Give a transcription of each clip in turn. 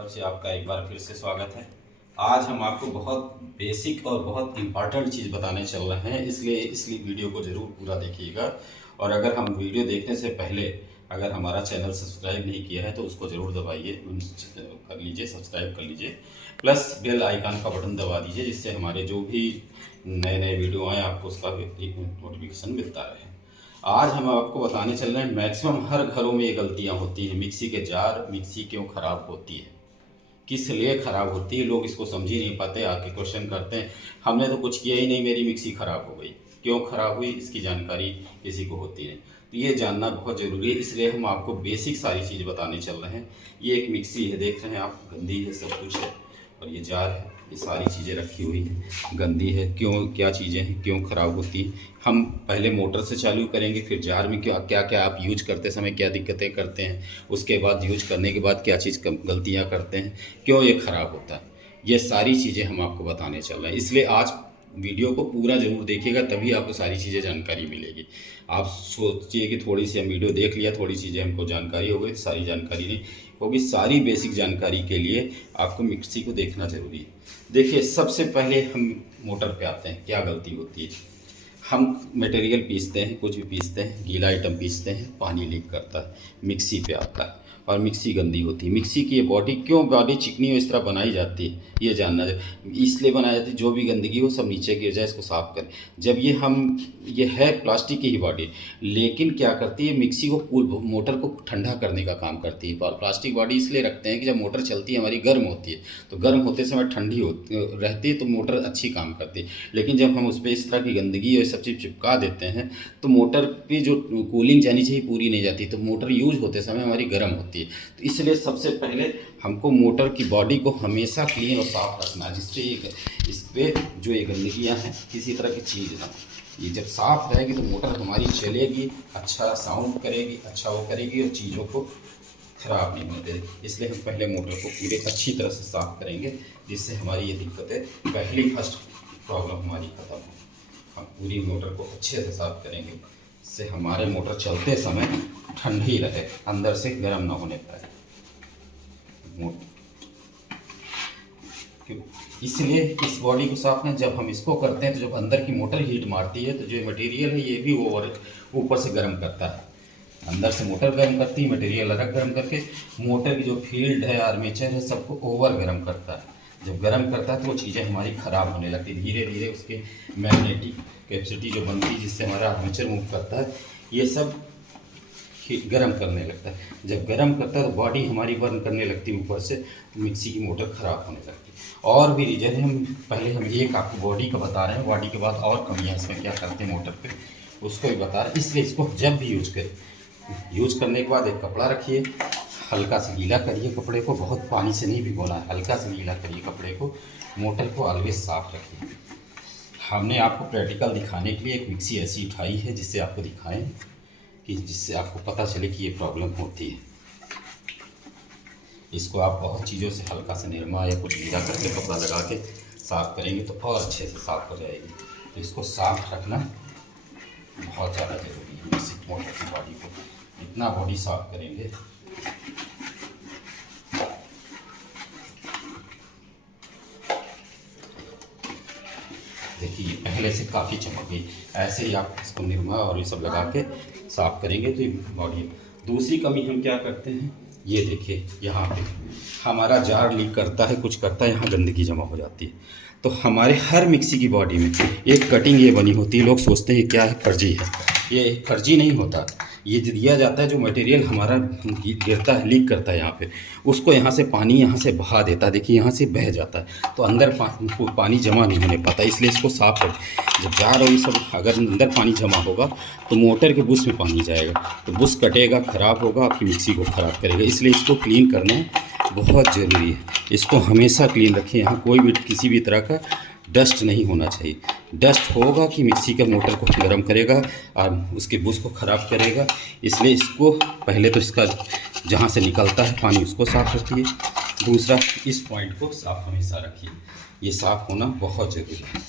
तरफ से आपका एक बार फिर से स्वागत है। आज हम आपको बहुत बेसिक और बहुत इम्पॉर्टेंट चीज़ बताने चल रहे हैं, इसलिए वीडियो को ज़रूर पूरा देखिएगा। और अगर हम वीडियो देखने से पहले अगर हमारा चैनल सब्सक्राइब नहीं किया है तो उसको ज़रूर दबाइए, कर लीजिए, सब्सक्राइब कर लीजिए, प्लस बेल आइकन का बटन दबा दीजिए, जिससे हमारे जो भी नए नए वीडियो आए आपको उसका एक नोटिफिकेशन मिलता रहे। आज हम आपको बताने चल रहे हैं, मैक्सिमम हर घरों में ये गलतियाँ होती हैं। मिक्सी के जार, मिक्सी क्यों ख़राब होती है, किस लिए ख़राब होती है, लोग इसको समझ ही नहीं पाते, आके क्वेश्चन करते हैं हमने तो कुछ किया ही नहीं, मेरी मिक्सी ख़राब हो गई। क्यों ख़राब हुई इसकी जानकारी किसी को होती नहीं, तो ये जानना बहुत ज़रूरी है। इसलिए हम आपको बेसिक सारी चीज़ बताने चल रहे हैं। ये एक मिक्सी है, देख रहे हैं आप, गंदी है, सब कुछ है। और ये जार है, ये सारी चीज़ें रखी हुई हैं, गंदी है। क्यों, क्या चीज़ें हैं, क्यों ख़राब होती हैं, हम पहले मोटर से चालू करेंगे, फिर जार में क्या क्या क्या आप यूज करते समय क्या दिक्कतें करते हैं, उसके बाद यूज करने के बाद क्या चीज़ गलतियाँ करते हैं, क्यों ये ख़राब होता है, ये सारी चीज़ें हम आपको बताने चल रहे हैं। इसलिए आज वीडियो को पूरा ज़रूर देखिएगा, तभी आपको सारी चीज़ें जानकारी मिलेगी। आप सोचिए कि थोड़ी सी हम वीडियो देख लिया, थोड़ी चीज़ें हमको जानकारी हो गई, सारी जानकारी नहीं होगी। सारी बेसिक जानकारी के लिए आपको मिक्सी को देखना ज़रूरी है। देखिए, सबसे पहले हम मोटर पे आते हैं, क्या गलती होती है। हम मटेरियल पीसते हैं, कुछ भी पीसते हैं, गीला आइटम पीसते हैं, पानी लीक करता है, मिक्सी पे आता है और मिक्सी गंदी होती है। मिक्सी की ये बॉडी क्यों, बॉडी चिकनी हो इस तरह बनाई जाती है, ये जानना है। इसलिए बनाई जाती है जो भी गंदगी हो सब नीचे गिर जाए, इसको साफ़ करें। जब ये है प्लास्टिक की ही बॉडी, लेकिन क्या करती है, मिक्सी को कूल, मोटर को ठंडा करने का काम करती है। प्लास्टिक बॉडी इसलिए रखते हैं कि जब मोटर चलती है हमारी गर्म होती है, तो गर्म होते समय ठंडी होती रहती है, तो मोटर अच्छी काम करती है। लेकिन जब हम उस पर इस तरह की गंदगी और सब चीज़ चिपका देते हैं तो मोटर पे जो कूलिंग जानी चाहिए पूरी नहीं जाती, तो मोटर यूज होते समय हमारी गर्म होती है। तो इसलिए सबसे पहले हमको मोटर की बॉडी को हमेशा क्लीन और साफ़ रखना है, जिससे इस पर जो ये गंदगियाँ हैं किसी तरह की चीज़ ना, ये जब साफ़ रहेगी तो मोटर हमारी चलेगी, अच्छा साउंड करेगी, अच्छा वो करेगी और चीज़ों को ख़राब नहीं होने देगी। इसलिए हम पहले मोटर को पूरे अच्छी तरह से साफ़ करेंगे, जिससे हमारी ये दिक्कतें फर्स्ट प्रॉब्लम हमारी खत्म हो। हम पूरी मोटर को अच्छे से साफ़ करेंगे, इससे हमारे मोटर चलते समय ठंडी रहे, अंदर से गर्म ना होने पाए। इसलिए इस बॉडी को साफ करें। जब हम इसको करते हैं तो जब अंदर की मोटर हीट मारती है तो जो मटेरियल है ये भी ऊपर से गर्म करता है। अंदर से मोटर गर्म करती है, मटेरियल अलग गर्म करके मोटर की जो फील्ड है, आर्मेचर है, सबको ओवर गर्म करता है। जब गर्म करता है तो वो चीज़ें हमारी ख़राब होने लगती है। धीरे धीरे उसके मैग्नेटिक कैपेसिटी जो बनती है, जिससे हमारा आर्मेचर मूव करता है, ये सब गर्म करने लगता है। जब गर्म करता है तो बॉडी हमारी बर्न करने लगती है ऊपर से, तो मिक्सी की मोटर ख़राब होने लगती है। और भी रीज़न है, हम एक आपको बॉडी का बता रहे हैं, बॉडी के बाद और कमियाँ इसमें क्या करते हैं मोटर पे, उसको भी बता रहे हैं। इसलिए इसको जब भी यूज करें, यूज करने के बाद एक कपड़ा रखिए, हल्का से गीला करिए कपड़े को, बहुत पानी से नहीं भिगोना है, हल्का से गीला करिए कपड़े को, मोटर को ऑलवेज साफ रखिए। हमने आपको प्रैक्टिकल दिखाने के लिए एक मिक्सी ऐसी उठाई है जिससे आपको दिखाएं कि जिससे आपको पता चले कि ये प्रॉब्लम होती है। इसको आप बहुत चीज़ों से हल्का से निरमा या कुछ गीला करके कपड़ा लगा के साफ़ करेंगे तो और अच्छे से साफ़ हो जाएगी। तो इसको साफ़ रखना बहुत ज़्यादा ज़रूरी है। मिक्सी मोटर की बॉडी को इतना बॉडी साफ़ करेंगे, देखिए पहले से काफ़ी चमक गई। ऐसे ही आप इसको निरमा और ये सब लगा के साफ़ करेंगे तो ये बॉडी। दूसरी कमी हम क्या करते हैं, ये देखिए यहाँ पे हमारा जार लीक करता है, कुछ करता है, यहाँ गंदगी जमा हो जाती है। तो हमारे हर मिक्सी की बॉडी में एक कटिंग ये बनी होती है। लोग सोचते हैं क्या है, फर्जी है। ये फर्जी नहीं होता, ये दिया जाता है जो मटेरियल हमारा गिरता है, लीक करता है यहाँ पे, उसको यहाँ से पानी यहाँ से बहा देता है। देखिए यहाँ से बह जाता है तो अंदर पानी जमा नहीं होने पाता, इसलिए इसको साफ कर। जब जार और ये सब अगर अंदर पानी जमा होगा तो मोटर के बुश में पानी जाएगा, तो बुश कटेगा, ख़राब होगा, आपकी मिक्सी को ख़राब करेगा। इसलिए इसको क्लीन करना बहुत ज़रूरी है। इसको हमेशा क्लीन रखें, यहाँ कोई भी किसी भी तरह का डस्ट नहीं होना चाहिए। डस्ट होगा कि मिक्सी का मोटर को गर्म करेगा और उसके बुश को ख़राब करेगा। इसलिए इसको पहले तो इसका जहाँ से निकलता है पानी उसको साफ़ रखिए। दूसरा, इस पॉइंट को साफ़ हमेशा रखिए, ये साफ़ होना बहुत ज़रूरी है।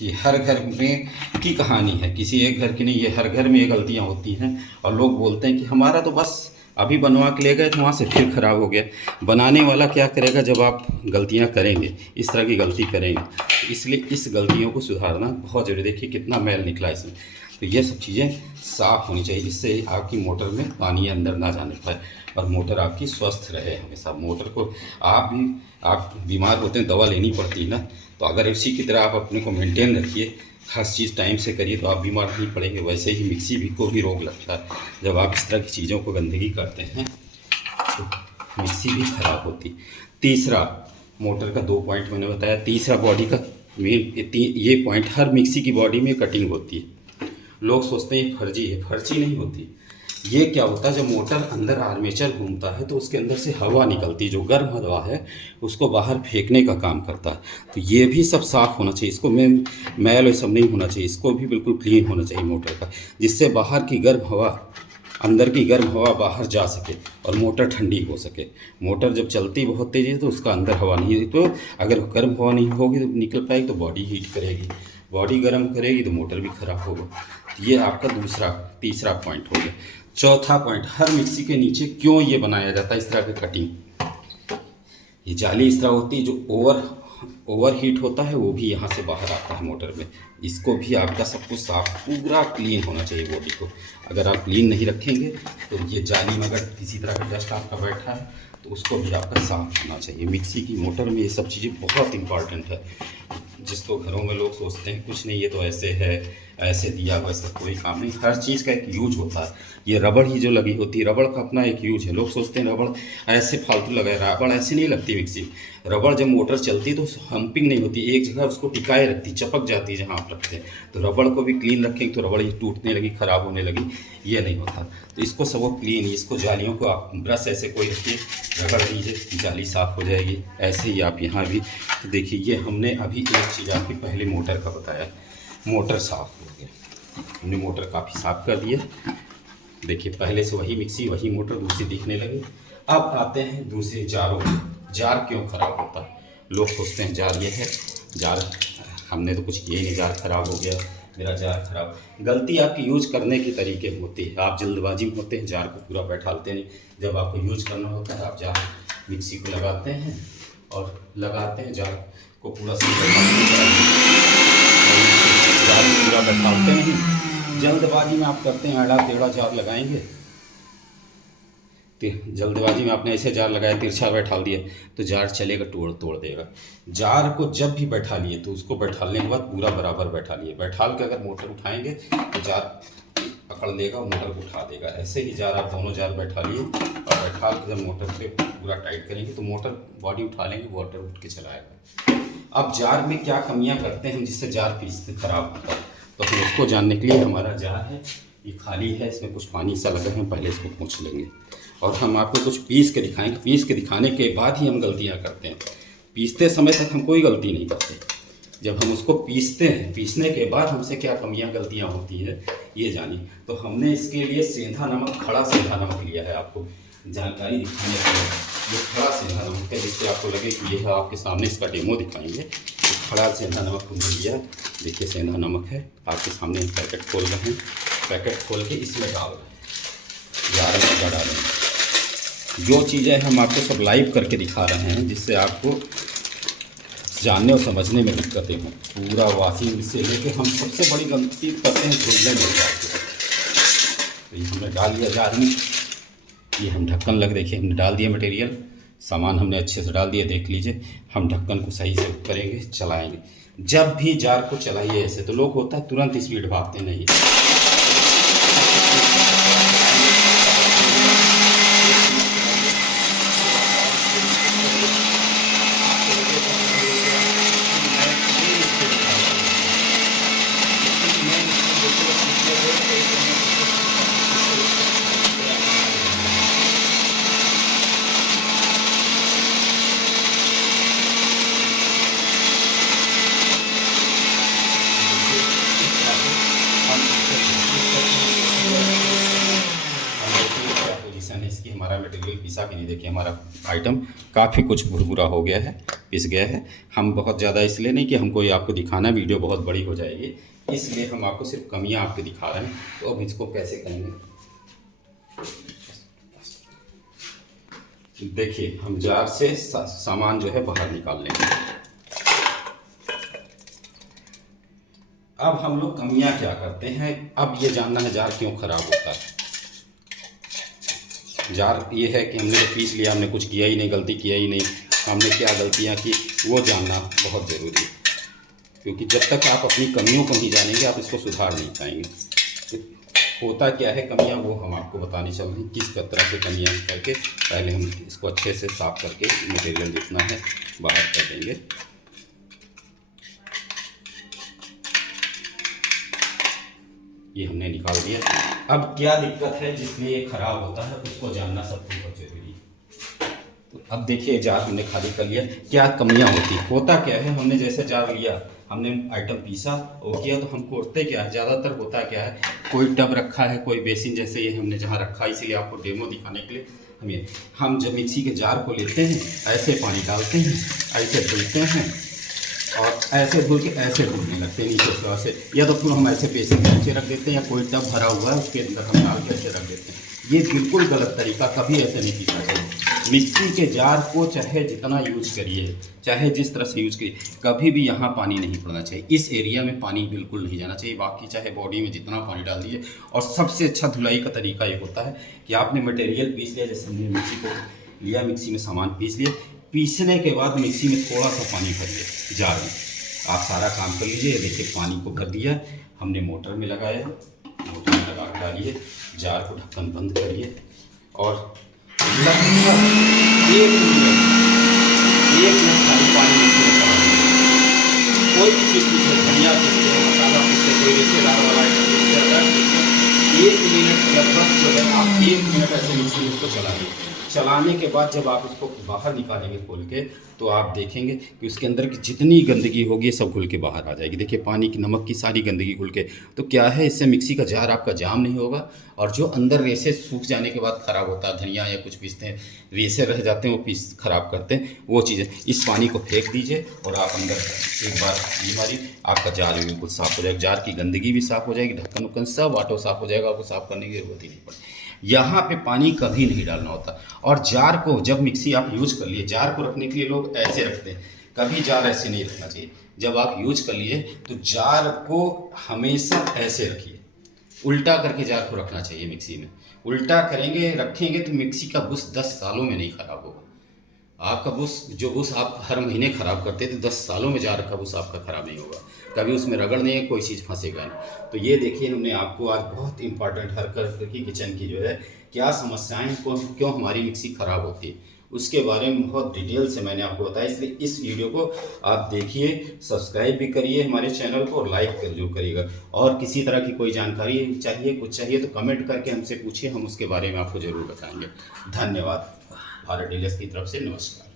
ये हर घर में की कहानी है, किसी एक घर की नहीं, ये हर घर में ये गलतियाँ होती हैं। और लोग बोलते हैं कि हमारा तो बस अभी बनवा के ले गए तो वहाँ से फिर ख़राब हो गया। बनाने वाला क्या करेगा, जब आप गलतियाँ करेंगे, इस तरह की गलती करेंगे, तो इसलिए इस गलतियों को सुधारना बहुत ज़रूरी। देखिए कितना मैल निकला इसमें। तो ये सब चीज़ें साफ़ होनी चाहिए, जिससे आपकी मोटर में पानी अंदर ना जाने पाए और मोटर आपकी स्वस्थ रहे हमेशा। मोटर को आप बीमार होते हैं, दवा लेनी पड़ती है ना, तो अगर इसी की तरह आप अपने को मेंटेन रखिए, हर चीज़ टाइम से करिए, तो आप बीमार नहीं पड़ेंगे। वैसे ही मिक्सी भी को भी रोग लगता है, जब आप इस तरह की चीज़ों को गंदगी करते हैं तो मिक्सी भी ख़राब होती। तीसरा, मोटर का 2 पॉइंट मैंने बताया। तीसरा, बॉडी का मेन ये पॉइंट, हर मिक्सी की बॉडी में कटिंग होती है। लोग सोचते हैं फर्जी है, फर्जी नहीं होती। ये क्या होता है, जब मोटर अंदर आर्मेचर घूमता है तो उसके अंदर से हवा निकलती है, जो गर्म हवा है उसको बाहर फेंकने का काम करता है। तो ये भी सब साफ़ होना चाहिए, इसको मैल सब नहीं होना चाहिए, इसको भी बिल्कुल क्लीन होना चाहिए मोटर का, जिससे बाहर की गर्म हवा, अंदर की गर्म हवा बाहर जा सके और मोटर ठंडी हो सके। मोटर जब चलती बहुत तेज़ी है तो उसका अंदर हवा नहीं, तो अगर गर्म हवा नहीं होगी तो निकल पाएगी, तो बॉडी हीट करेगी, बॉडी गर्म करेगी तो मोटर भी ख़राब होगा। ये आपका तीसरा पॉइंट हो गया। चौथा पॉइंट, हर मिक्सी के नीचे क्यों ये बनाया जाता है इस तरह की कटिंग। ये जाली इस तरह होती है, जो ओवर हीट होता है वो भी यहाँ से बाहर आता है मोटर में। इसको भी आपका सब कुछ साफ पूरा क्लीन होना चाहिए बॉडी को। अगर आप क्लीन नहीं रखेंगे तो ये जाली में अगर किसी तरह का डस्ट आपका बैठा है तो उसको भी आपका साफ होना चाहिए। मिक्सी की मोटर में ये सब चीज़ें बहुत इंपॉर्टेंट है। जिसको घरों में लोग सोचते हैं कुछ नहीं, ये तो ऐसे है, ऐसे दिया वैसा कोई काम नहीं। हर चीज़ का एक यूज होता है। ये रबड़ ही जो लगी होती है, रबड़ का अपना एक यूज है। लोग सोचते हैं रबड़ ऐसे फालतू लगाए, रबड़ ऐसे नहीं लगती मिक्सी। रबड़ जब मोटर चलती है तो हम्पिंग नहीं होती, एक जगह उसको टिकाए रखती, चपक जाती है जहाँ आप रखते हैं। तो रबड़ को भी क्लीन रखेंगे तो रबड़ ये टूटने लगी, ख़राब होने लगी, ये नहीं होता। तो इसको सबको क्लीन, इसको जालियों को आप ब्रश ऐसे कोई रखिए, रगड़ दीजिए, जाली साफ़ हो जाएगी। ऐसे ही आप यहाँ भी देखिए, ये हमने अभी एक चीज़ आपकी पहले मोटर का बताया, मोटर साफ़ हो गया, हमने मोटर काफ़ी साफ़ कर दिया। देखिए पहले से वही मिक्सी वही मोटर दूसरी दिखने लगी। अब आते हैं दूसरे जारों में। जार क्यों ख़राब होता है, लोग सोचते हैं जार ये है, जार हमने तो कुछ किया ही नहीं, जार ख़राब हो गया, मेरा जार ख़राब। गलती आपकी यूज करने के तरीके में होती है। आप जल्दबाजी में होते हैं, जार को पूरा बैठाते नहीं। जब आपको यूज करना होता है आप जार मिक्सी को लगाते हैं और लगाते हैं, जार को पूरा सही जार पूरा बैठाते नहीं। जल्दबाजी में आप करते हैं, एड़ा टेढ़ा जार लगाएंगे, जल्दबाजी में आपने ऐसे जार लगाया, तिरछा बैठा दिया तो जार चलेगा, तोड़ देगा। जार को जब भी बैठा लिए तो उसको बैठाने के बाद पूरा बराबर बैठा लिए, बैठाल के अगर मोटर उठाएंगे तो जार पकड़ लेगा और मोटर को उठा देगा। ऐसे ही जार आप दोनों जार बैठा लिए और बैठा के जब मोटर पे पूरा टाइट करेंगे तो मोटर बॉडी उठा लेंगे, मोटर उठ के चलाएगा। अब जार में क्या कमियां करते हैं जिससे जार पीसते खराब होता है, तो हम उसको जानने के लिए हमारा जार है, ये खाली है, इसमें कुछ पानी सा लगा है, पहले इसको पोंछ लेंगे और हम आपको कुछ पीस के दिखाएंगे। पीस के दिखाने के बाद ही हम गलतियां करते हैं, पीसते समय तक हम कोई गलती नहीं करते। जब हम उसको पीसते हैं, पीसने के बाद हमसे क्या कमियां गलतियां होती है ये जानिए। तो हमने इसके लिए सेंधा नमक, खड़ा सेंधा नमक लिया है, आपको जानकारी दिखाने के लिए। ये खड़ा सेंधा नमक है, जिससे आपको लगे कि ये है, आपके सामने इसका डेमो दिखाएंगे। तो खड़ा सेंधा नमक हमने लिया, देखिए सेंधा नमक है आपके सामने। पैकेट खोल रहे हैं, पैकेट खोल के इसमें डाल रहे हैं, जार में डाल रहे हैं। जो चीज़ें हम आपको सब लाइव करके दिखा रहे हैं जिससे आपको जानने और समझने में दिक्कतें हों। पूरा वॉशिंग से लेके हम सबसे बड़ी गलती करते हैं धुलने में जाते। तो ये हमने डाल दिया जार में, ये हम ढक्कन लग, देखिए हमने डाल दिया मटेरियल, सामान हमने अच्छे से डाल दिया, देख लीजिए। हम ढक्कन को सही से करेंगे, चलाएंगे। जब भी जार को चलाइए ऐसे, तो लोग होता है तुरंत स्पीड भागते नहीं, इसकी हमारा मटेरियल पिसा कि नहीं। देखिए हमारा आइटम काफ़ी कुछ भुरभुरा हो गया है, पिस गया है। हम बहुत ज़्यादा इसलिए नहीं कि हमको ये आपको दिखाना, वीडियो बहुत बड़ी हो जाएगी, इसलिए हम आपको सिर्फ कमियां आपको दिखा रहे हैं। तो अब इसको कैसे करेंगे, देखिए हम जार से सामान जो है बाहर निकाल लेंगे। अब हम लोग कमियां क्या करते हैं, अब ये जानना है जार क्यों खराब होता है। जार ये है कि हमने तो पीस लिया, हमने कुछ किया ही नहीं, गलती किया ही नहीं, हमने क्या गलतियां की वो जानना बहुत ज़रूरी है, क्योंकि जब तक आप अपनी कमियों को नहीं जानेंगे आप इसको सुधार नहीं पाएंगे। तो होता क्या है कमियां, वो हम आपको बताने चल रहे हैं किस तरह से कमियां करके। पहले हम इसको अच्छे से साफ करके मटेरियल जितना है बाहर कर देंगे। ये हमने निकाल दिया। अब क्या दिक्कत है जिसलिए ये खराब होता है उसको जानना सबसे बहुत जरूरी है। तो अब देखिए जार हमने खाली कर लिया, क्या कमियां होती होता क्या है, हमने जैसे जार लिया, हमने आइटम पीसा वो किया, तो हम कोरते क्या है, ज़्यादातर होता क्या है, कोई टब रखा है, कोई बेसिन, जैसे ये हमने जहाँ रखा, इसीलिए आपको डेमो दिखाने के लिए हम जब मिक्सी के जार को लेते हैं ऐसे पानी डालते हैं, ऐसे धुलते हैं और ऐसे धुल के ऐसे धुलने लगते हैं नीचे से ऐसे, या तो फिर हम ऐसे बेसिन के नीचे रख देते हैं, या कोई टब भरा हुआ है उसके अंदर हम डाल के ऐसे रख देते हैं। ये बिल्कुल गलत तरीका, कभी ऐसे नहीं पीना चाहिए। मिक्सी के जार को चाहे जितना यूज करिए, चाहे जिस तरह से यूज करिए, कभी भी यहाँ पानी नहीं पड़ना चाहिए, इस एरिया में पानी बिल्कुल नहीं जाना चाहिए। बाकी चाहे बॉडी में जितना पानी डाल दीजिए। और सबसे अच्छा धुलाई का तरीका ये होता है कि आपने मटेरियल पीस लिया, जैसे हमने मिक्सी को लिया, मिक्सी में सामान पीस लिया, पीसने के बाद मिक्सी में थोड़ा सा पानी भरिए जार में, आप सारा काम कर लीजिए। देखिए पानी को भर दिया हमने, मोटर में लगाया है, मोटर में लगा के डालिए, जार को ढक्कन बंद करिए और लगभग 1 मिनट खाली पानी में कोई भी चीज़ पीछे, धनिया पीसते, मसाला पीसते, कोई रिश्तेदार वाला आइटम पीसते, 1 मिनट लगभग जो है आप 1 मिनट ऐसे मिक्सी इसको चलाइए। चलाने के बाद जब आप इसको बाहर निकालेंगे खोल के, तो आप देखेंगे कि उसके अंदर की जितनी गंदगी होगी सब घुल के बाहर आ जाएगी। देखिए पानी की, नमक की सारी गंदगी घुल के, तो क्या है इससे मिक्सी का जार आपका जाम नहीं होगा। और जो अंदर रेसे सूख जाने के बाद ख़राब होता है, धनिया या कुछ पीसते हैं रेसे रह जाते हैं, वो पीस ख़राब करते हैं, वो चीज़ें, इस पानी को फेंक दीजिए और आप अंदर एक बार ये मारिए, आपका जार भी बिल्कुल साफ़ हो जाएगा। जार की गंदगी भी साफ़ हो जाएगी, ढक्कन उक्कन सब ऑटो साफ़ हो जाएगा, आपको साफ़ करने की ज़रूरत ही नहीं पड़ेगी। यहाँ पे पानी कभी नहीं डालना होता। और जार को जब मिक्सी आप यूज कर लिए, जार को रखने के लिए लोग ऐसे रखते हैं, कभी जार ऐसे नहीं रखना चाहिए। जब आप यूज कर लिए तो जार को हमेशा ऐसे रखिए, उल्टा करके जार को रखना चाहिए। मिक्सी में उल्टा करेंगे, रखेंगे तो मिक्सी का बुश 10 सालों में नहीं खराब होगा। आपका बुश, जो बुश आप हर महीने ख़राब करते हैं, तो 10 सालों में जार का बुश आपका ख़राब नहीं होगा, कभी उसमें रगड़ नहीं है, कोई चीज़ फंसेगा नहीं। तो ये देखिए हमने आपको आज बहुत इंपॉर्टेंट हर घर की किचन की जो है क्या समस्याएं, क्यों हमारी मिक्सी ख़राब होती है, उसके बारे में बहुत डिटेल से मैंने आपको बताया। इसलिए इस वीडियो को आप देखिए, सब्सक्राइब भी करिए हमारे चैनल को और लाइक जरूर करिएगा। और किसी तरह की कोई जानकारी चाहिए, कुछ चाहिए तो कमेंट करके हमसे पूछिए, हम उसके बारे में आपको ज़रूर बताएंगे। धन्यवाद। भारत डीलर्स की तरफ से नमस्कार।